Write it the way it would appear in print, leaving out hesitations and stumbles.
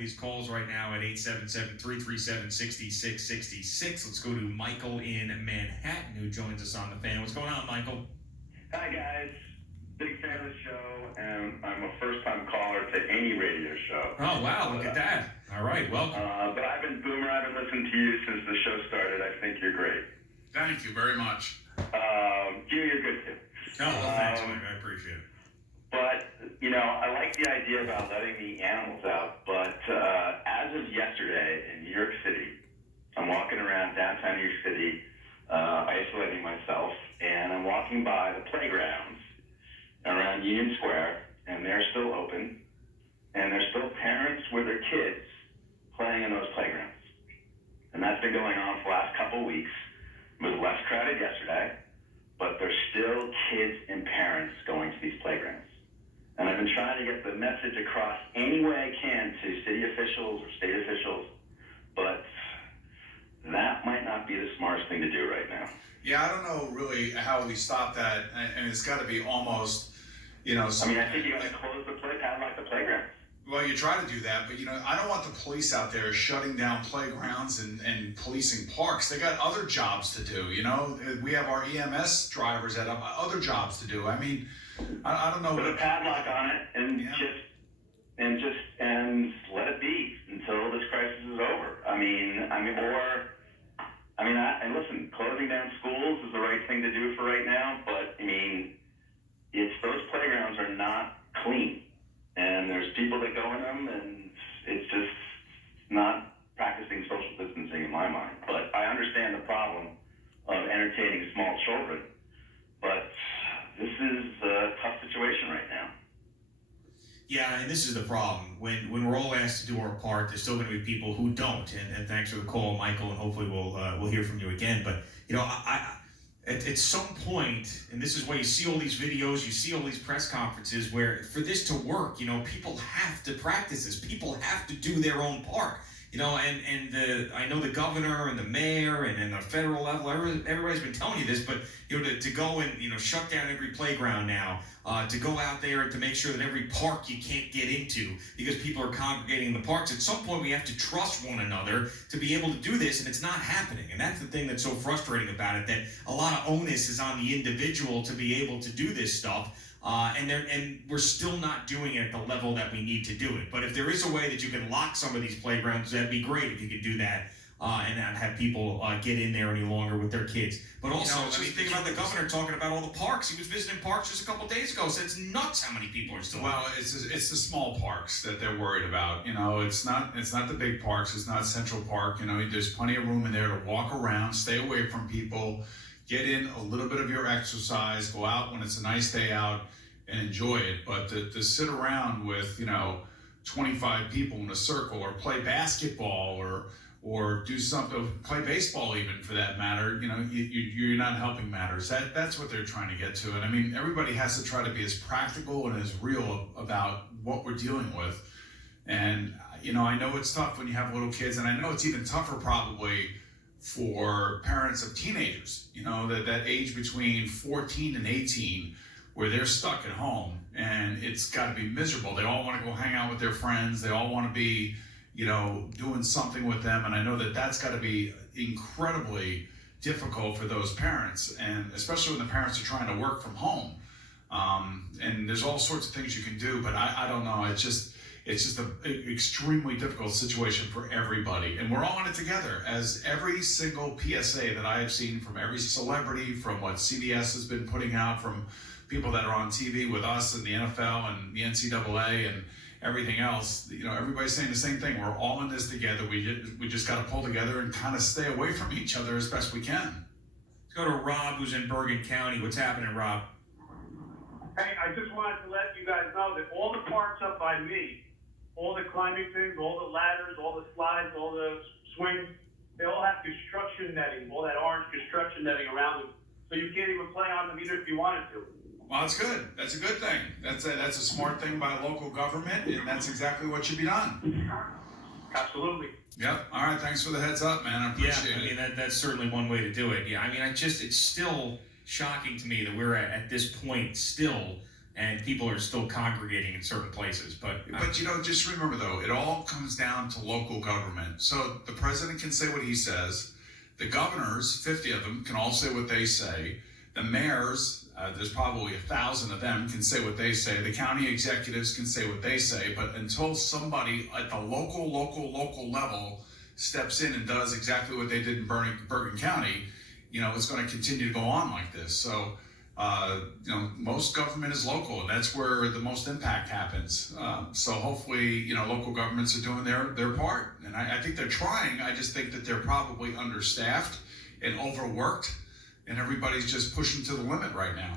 these calls right now at 877-337-6666. Let's go to Michael in Manhattan, who joins us on the fan. What's going on, Michael? Hi, guys. Big fan of the show, and I'm a first-time caller to any radio show. Oh, wow, look at that. All right, welcome. But Boomer, I've been listening to you since the show started. I think you're great. Thank you very much. Gio, you're good too. Oh, well, thanks, Mike. I appreciate it. But, I like the idea about letting the animals out, but as of yesterday in New York City, I'm walking around downtown New York City, isolating myself, and I'm walking by the playgrounds around Union Square, and they're still open, and there's still parents with their kids playing in those playgrounds. And that's been going on for the last couple of weeks. It was less crowded yesterday, but there's still kids and parents going to these playgrounds. And I've been trying to get the message across any way I can to city officials or state officials, but that might not be the smartest thing to do right now. Yeah, I don't know really how we stop that, and it's got to be almost, I think you got to close padlock the playground. Well, you try to do that, but I don't want the police out there shutting down playgrounds and policing parks. They got other jobs to do. We have our EMS drivers that have other jobs to do. I don't know. Put a padlock on it and just let it be until this crisis is over. And listen, closing down schools is the right thing to do for right now, but it's those playgrounds are not clean, and there's people that go in them, and it's just not practicing social distancing in my mind. But I understand the problem of entertaining small children, but this is a tough situation right now. Yeah, and this is the problem. When we're all asked to do our part, there's still going to be people who don't. And thanks for the call, Michael, and hopefully we'll hear from you again. But at some point, and this is why you see all these videos, you see all these press conferences, where for this to work, people have to practice this. People have to do their own part. I know the governor and the mayor and the federal level, everybody's been telling you this, but to go and shut down every playground now, to go out there and to make sure that every park you can't get into because people are congregating in the parks. At some point, we have to trust one another to be able to do this, and it's not happening. And that's the thing that's so frustrating about it, that a lot of onus is on the individual to be able to do this stuff. And we're still not doing it at the level that we need to do it. But if there is a way that you can lock some of these playgrounds, that'd be great if you could do that and not have people get in there any longer with their kids. But also, think about the governor talking about all the parks. He was visiting parks just a couple of days ago. So it's nuts how many people are still. Well, it's the small parks that they're worried about. It's not the big parks. It's not Central Park. There's plenty of room in there to walk around, stay away from people. Get in a little bit of your exercise, go out when it's a nice day out and enjoy it. But to sit around with, 25 people in a circle or play basketball or do something, play baseball even for that matter, you're not helping matters. That's what they're trying to get to. And everybody has to try to be as practical and as real about what we're dealing with. And, I know it's tough when you have little kids, and I know it's even tougher probably for parents of teenagers, that age between 14 and 18, where they're stuck at home, and it's got to be miserable. They all want to go hang out with their friends. They all want to be, doing something with them. And I know that that's got to be incredibly difficult for those parents, and especially when the parents are trying to work from home. And there's all sorts of things you can do, but I don't know. It's just an extremely difficult situation for everybody. And we're all in it together, as every single PSA that I have seen from every celebrity, from what CBS has been putting out, from people that are on TV with us and the NFL and the NCAA and everything else, everybody's saying the same thing. We're all in this together. We just got to pull together and kind of stay away from each other as best we can. Let's go to Rob, who's in Bergen County. What's happening, Rob? Hey, I just wanted to let you guys know that all the parks up by me, all the climbing things, all the ladders, all the slides, all the swings, they all have construction netting, all that orange construction netting around them. So you can't even play on them either if you wanted to. Well, that's good. That's a good thing. That's a smart thing by local government, and that's exactly what should be done. Absolutely. Yep. All right. Thanks for the heads up, man. I appreciate it. That's certainly one way to do it. Yeah. It's still shocking to me that we're at this point still and people are still congregating in certain places. But Just remember though, it all comes down to local government. So the president can say what he says. The governors, 50 of them, can all say what they say. The mayors, there's probably 1,000 of them, can say what they say. The county executives can say what they say. But until somebody at the local level steps in and does exactly what they did in Bergen County, it's going to continue to go on like this. So, most government is local, and that's where the most impact happens. So hopefully, local governments are doing their part, and I think they're trying. I just think that they're probably understaffed and overworked, and everybody's just pushing to the limit right now.